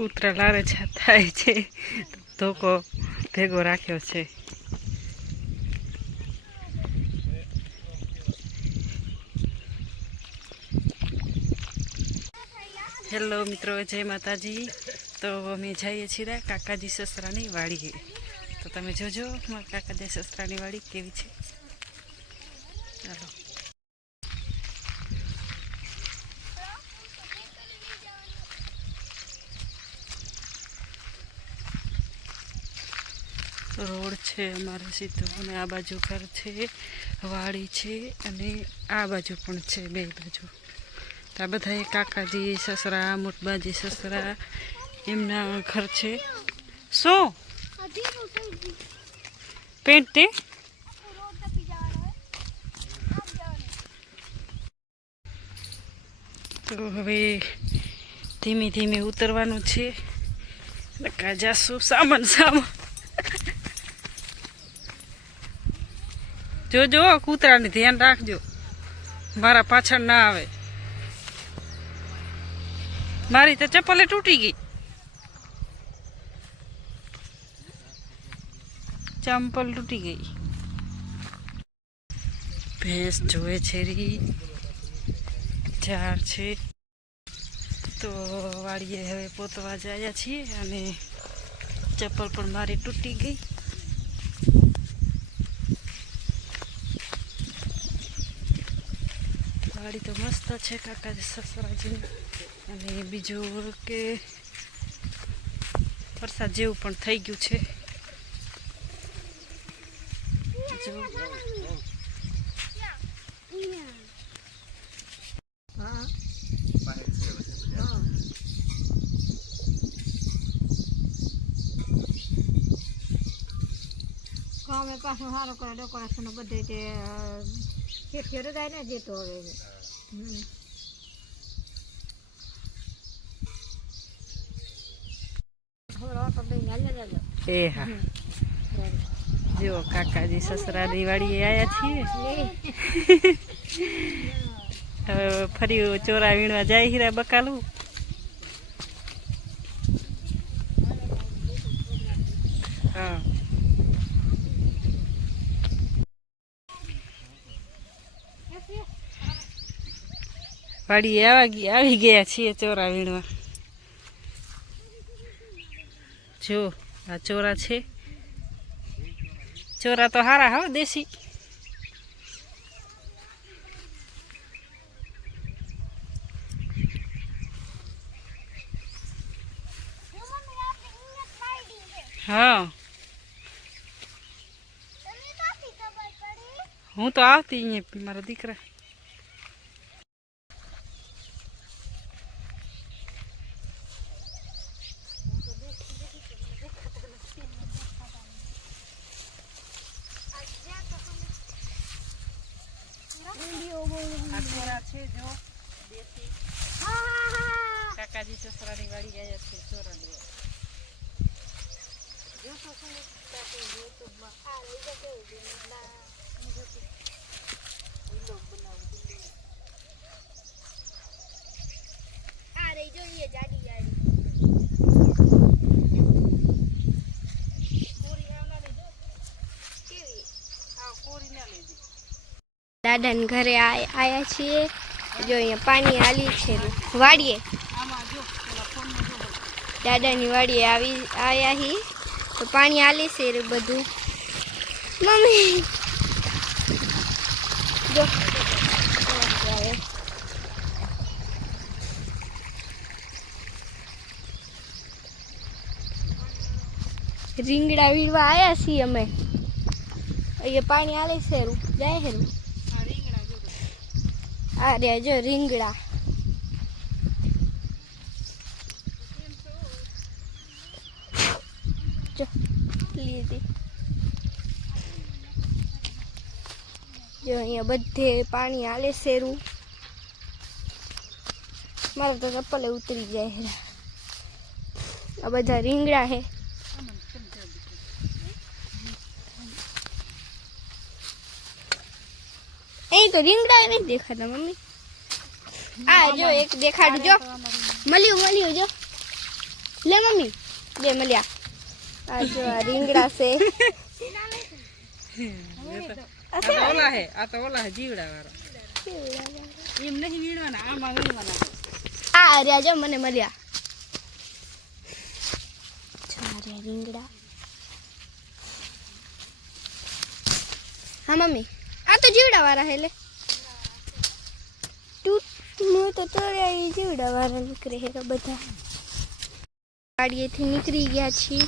કૂતરા લારે છા થાય છે. ધોકો ભેગો રાખ્યો છે. હેલો મિત્રો, જય માતાજી. તો અમે જઈએ છીએ કાકાજી સસરાની વાડીએ. તો તમે જોજો, મારા કાકાજી સસરાની વાડી કેવી છે? રોડ છે અમારે સીધો અને આ બાજુ ઘર છે, વાડી છે અને આ બાજુ પણ છે બે બાજુ. તો આ બધા કાકાજી, સસરા, મોટબાજી, સસરા એમના ઘર છે. શું? પેન્ટ તે? તો હવે ધીમે ધીમે ઉતરવાનું છે. નકા શું સામાન સામાન. જોજો, કૂતરાને ધ્યાન રાખજો. મારા પાછળ ના આવે. મારી તો ચપ્પલે તૂટી ગઈ. ચંપલ તૂટી ગઈ. ભેંસ જોવે છે ચાર છે. તો વાડીએ હવે પોતવા જયા છીએ અને ચપ્પલ પણ મારી તૂટી ગઈ. વાડી તો મસ્ત છે કાકાજી સસરાજીની અને બીજું કે વરસાદ જેવું પણ થઈ ગયું છે. જો. અમે પાછું સારું કરે ડેકોરેશન બધે તે ફેર જાય ને જેતો હવે. એ હા. જો કાકાજી સસરાની વાડીએ આવ્યા છીએ. હવે ફરી ચોરા વીણવા જાય હીરા બકાલું. હા. વાડીએ આવા ગયા આવી ગયા છીએ ચોરા વીણવા. જો આ ચોરા છે. ચોરા તો હારા હો દેશી. હા. હું તો આવતી અહીંયા મારા દીકરા. છે જો. દેશી કાકાજી સસરાની વાળી ગયા છે ચોરા જો જોશો શું યુટ્યુબમાં. આ રહી જો એ જાડી જાડી કેવી હા કોરી ના લેજે દાદાને ઘરે આયા છીએ. જો અહીંયા પાણી આલી છે. વાડીએ. આમાં જો પેલા ફોનમાં જો બધું. દાદાની વાડીએ આવી આયા હી. તો પાણી આલી છે રે બધું. મમ્મી. જો. આવે. રીંગણા વીણવા આયા છીએ અમે. અહીંયા પાણી આલે છે રું. જાય હેરું આ રીંગણા જો બધા. આ રે જો રીંગણા જો લીધી જો અહીંયા બધે પાણી આલે શેરું. મારે તો ચપ્પલે ઉતરી જાય. હેરા આ બધા રીંગણા હે આમાં સમજાવ દીકરી. અહીં તો રીંગણા નહીં દેખાતા મમ્મી આ જો એક દેખાડું જો મળ્યું મળ્યું જો લે મમ્મી બે મળ્યા આ જો આ રીંગણા છે આ તો ઓલા હે આ તો ઓલા હે જીવડા વાળા એમ નહીં વીણવાના આમાં વીણવાના આ રહ્યા જો મને મળ્યા જો આ રહ્યા રીંગણા હા મમ્મી આ તો જીવડા વાળા હે લે તું હું તો તોડ્યા એ જીવડા વાળા નીકળે હે કે બધા. ગાડીએથી નીકળી ગયા છીએ.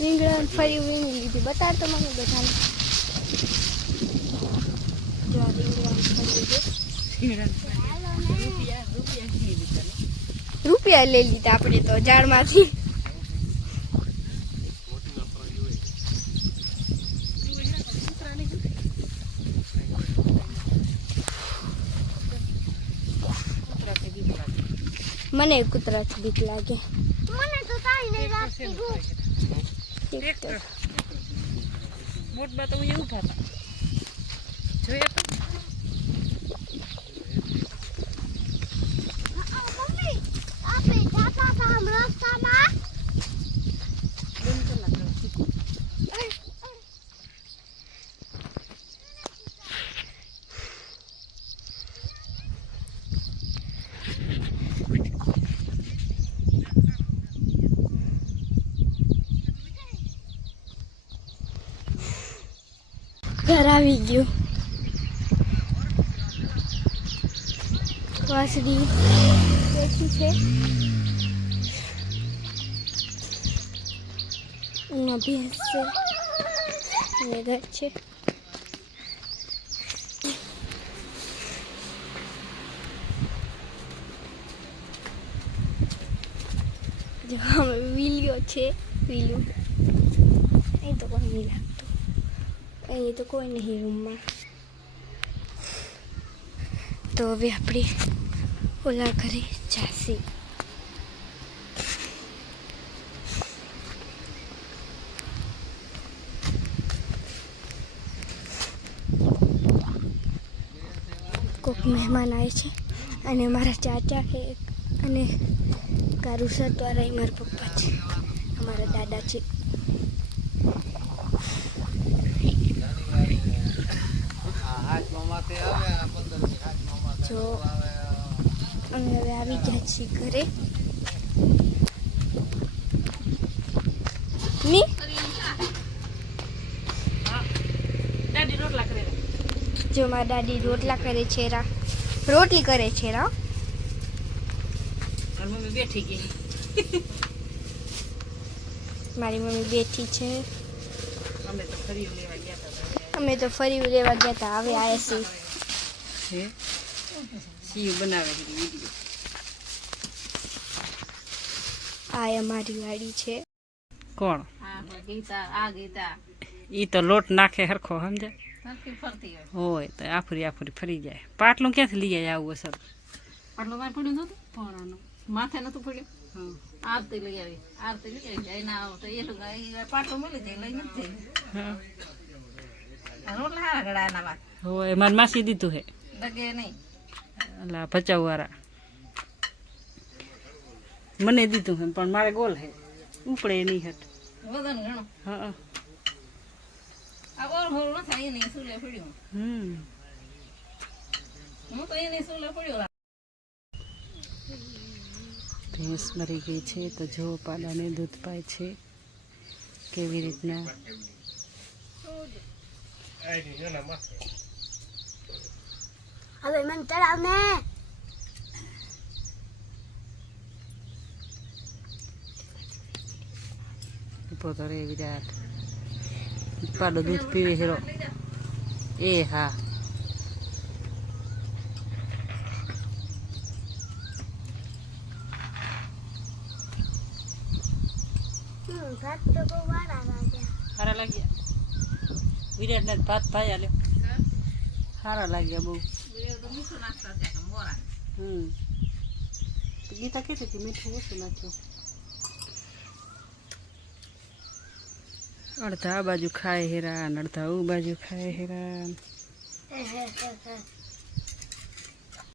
રીંગણા ફરી વીણી લીધી. બતાડ તો મને રૂપિયા લઈ લીધા આપણે તો ઝાડમાંથી. મને કૂતરાથી બીક લાગે. મને તો તારી ટ્રેક્ટર મોટબા તો હું ઊભા હતા. જોઈએ તો આપણે જાતા હતા આમ રસ્તામાં ઘર આવી ગયું વાસડી બેઠી છે ભેંસ છે ઘર છે જો છે વીલું અહીં તો કોઈ અહીં તો કોઈ નહીં રૂમમાં તો હવે આપણે ઓલા ઘરે જાસી કોઈક મહેમાન આવે છે અને મારા ચાચા છે અને કારુસર દ્વારા મારા પપ્પા છે અમારા દાદા છે જો અમે હવે આવી ગયા છીએ ઘરે. મી દાદી રોટલા કરે જો મારા દાદી રોટલા કરે છે રા. રોટલી કરે છે રા. મમ્મી બેઠી ગઈ. મારી મમ્મી બેઠી છે. અમે તો ફરી લેવા ગયા હતા. અમે તો ફરી લેવા ગયા હતા હવે આવ્યા છીએ. હે? સીયું બનાવે છે આ અમારી વાડી છે. કોણ? ગીતા આ ગીતા. ઈ તો લોટ નાખે હરખો સમજે? હોય. હોય તો આફરી આફરી ફરી જાય. પાટલું ક્યાંથી લઈ જાય આવું અસર? પાટલો મારે પડ્યું નતું? પણ માથે નતું પડ્યું? હા. આરતી લઈ આવી. આરતી લઈ આવી. જાય ના આવો તો એ એ મળી જાય લઈ નથી હા જાય રોટલા હારા ગળા ના વાત હોય મારી માસી દીધું હે. અલા ભચાઉ વાળા મને દીધું હે પણ મારે ગોલ હે. ઉપડે નહીં હટ. વજન ઘણું. હા આ ઓર હોલ ન થાય એને સુલે પડ્યું. હમ. હું તો એને સુલે પડ્યો. ભેંસ મરી ગઈ છે તો જો પાડાને દૂધ પાય છે. કેવી રીતના હવે મને ને રે વિરાટ પાડો દૂધ પીવે હેરો એ હા ભાત તો બહુ વાળા લાગ્યા સારા લાગ્યા વિરાટને જ ભાત ભાઈ આલ્યો સારા લાગ્યા બહુ હમ ગીતા કહેતી હતી મીઠું ઓછું નાખ્યું અડધા બાજુ ખાય હેરાન અડધા ઉ બાજુ ખાય હેરાન